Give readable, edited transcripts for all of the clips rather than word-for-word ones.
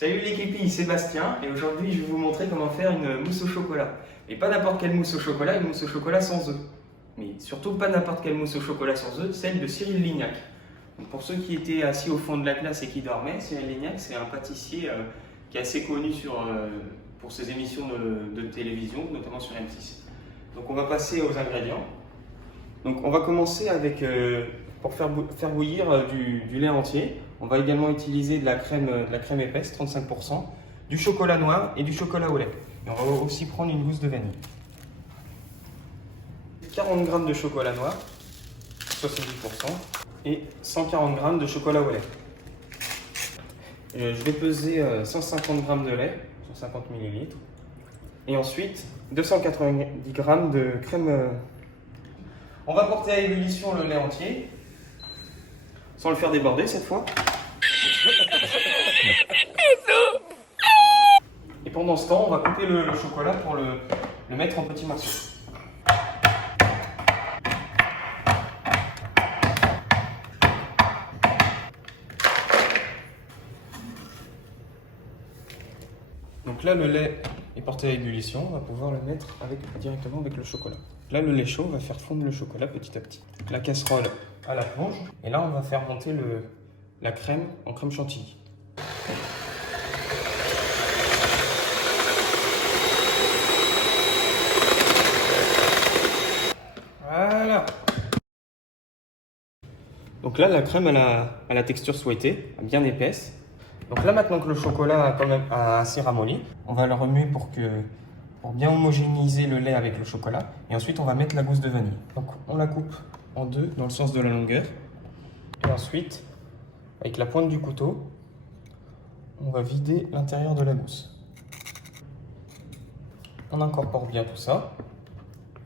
Salut les képis, Sébastien, et aujourd'hui je vais vous montrer comment faire une mousse au chocolat. Et pas n'importe quelle mousse au chocolat, une mousse au chocolat sans œufs. Mais surtout pas n'importe quelle mousse au chocolat sans œufs, celle de Cyril Lignac. Donc pour ceux qui étaient assis au fond de la classe et qui dormaient, Cyril Lignac c'est un pâtissier qui est assez connu pour ses émissions de télévision, notamment sur M6. Donc on va passer aux ingrédients. Donc on va commencer avec, pour faire bouillir du lait entier. On va également utiliser de la crème épaisse, 35%, du chocolat noir et du chocolat au lait. Et on va aussi prendre une gousse de vanille. 40 g de chocolat noir, 70%, et 140 g de chocolat au lait. Je vais peser 150 g de lait, 150 ml. Et ensuite, 290 g de crème. On va porter à ébullition le lait entier, sans le faire déborder cette fois. Et pendant ce temps, on va couper le chocolat pour le mettre en petits morceaux. Donc là, le lait est porté à ébullition, on va pouvoir le mettre directement avec le chocolat. Là, le lait chaud va faire fondre le chocolat petit à petit. Donc, la casserole à la plonge, et là, on va faire monter la crème en crème chantilly. Voilà. Donc là, la crème a la texture souhaitée, bien épaisse. Donc là, maintenant que le chocolat a assez ramolli, on va le remuer pour bien homogénéiser le lait avec le chocolat. Et ensuite, on va mettre la gousse de vanille. Donc on la coupe en deux dans le sens de la longueur. Et ensuite, avec la pointe du couteau, on va vider l'intérieur de la gousse. On incorpore bien tout ça.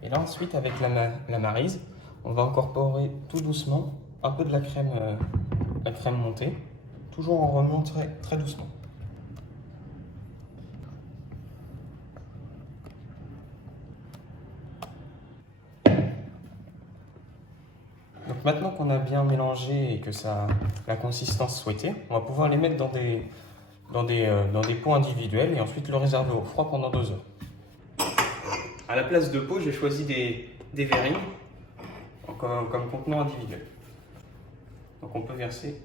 Et là, ensuite, avec la maryse, on va incorporer tout doucement un peu de la crème montée, toujours en remuant très, très doucement. Donc maintenant qu'on a bien mélangé et que ça a la consistance souhaitée, on va pouvoir les mettre dans des pots individuels et ensuite le réserver au froid pendant 2 heures. À la place de pot, j'ai choisi des verrines comme contenant individuel. Donc on peut verser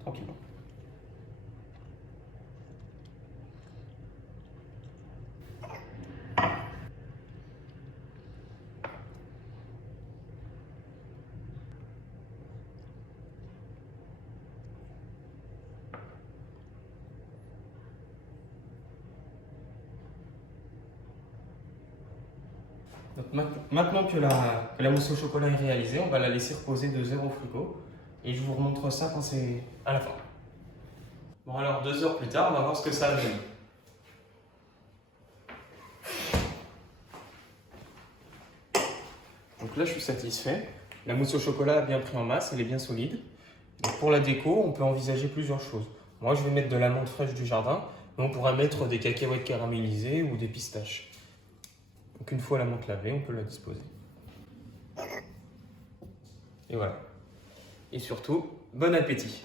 tranquillement. Donc maintenant que la mousse au chocolat est réalisée, on va la laisser reposer 2 heures au frigo. Et je vous remontre ça quand c'est à la fin. Bon alors 2 heures plus tard, on va voir ce que ça a donné. Donc là je suis satisfait. La mousse au chocolat a bien pris en masse, elle est bien solide. Donc pour la déco, on peut envisager plusieurs choses. Moi je vais mettre de l'amande fraîche du jardin, mais on pourra mettre des cacahuètes caramélisées ou des pistaches. Donc une fois la menthe lavée, on peut la disposer. Et voilà. Et surtout, bon appétit!